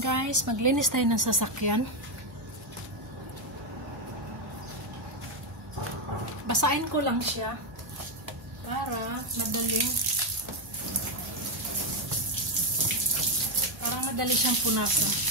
Guys, maglinis tayo ng sasakyan. Basahin ko lang siya para madali siyang punasan.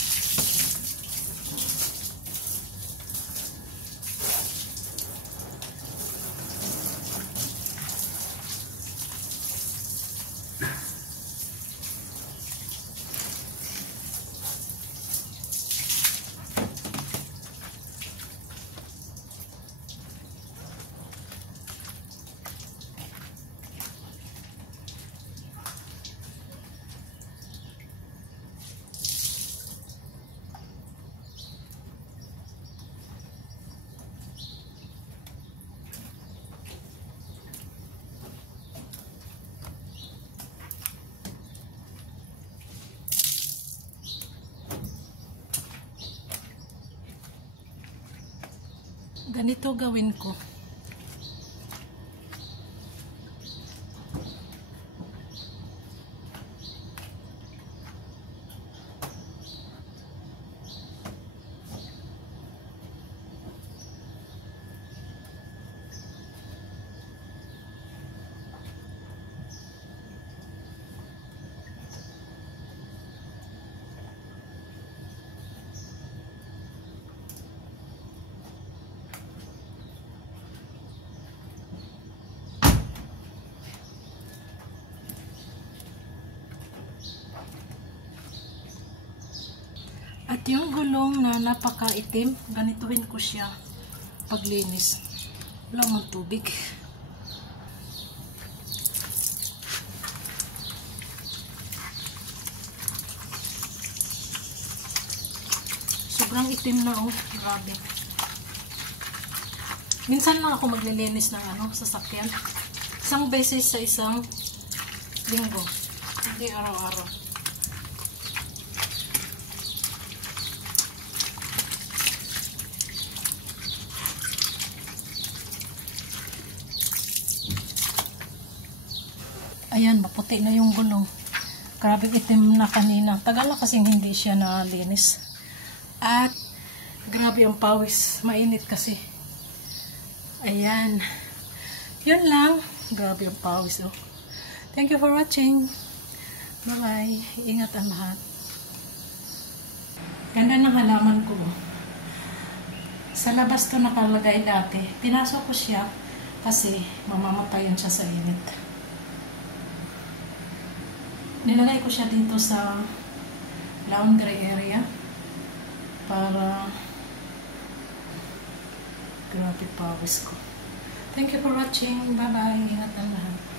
Ganito gawin ko. At yung gulong na napakaitim, ganituhin ko siya paglinis. Wala mang tubig. Sobrang itim na, oh, grabe. Minsan lang ako maglilinis ng sasakyan. Isang beses sa isang linggo. Hindi araw-araw. Ayan, maputi na yung gulong. Grabe itim na kanina. Tagal na kasing hindi siya nalinis. At grabe ang pawis. Mainit kasi. Ayan. Yun lang. Grabe ang pawis. Oh. Thank you for watching. Bye-bye. Ingat ang lahat. Ganda ng halaman ko. Sa labas to nakalagay dati. Pinasok ko siya kasi mamamatayan siya sa init. Nilagay ko siya dito sa laundry area para grabe pawis ko. Thank you for watching. Bye-bye. Ingat ang lahat.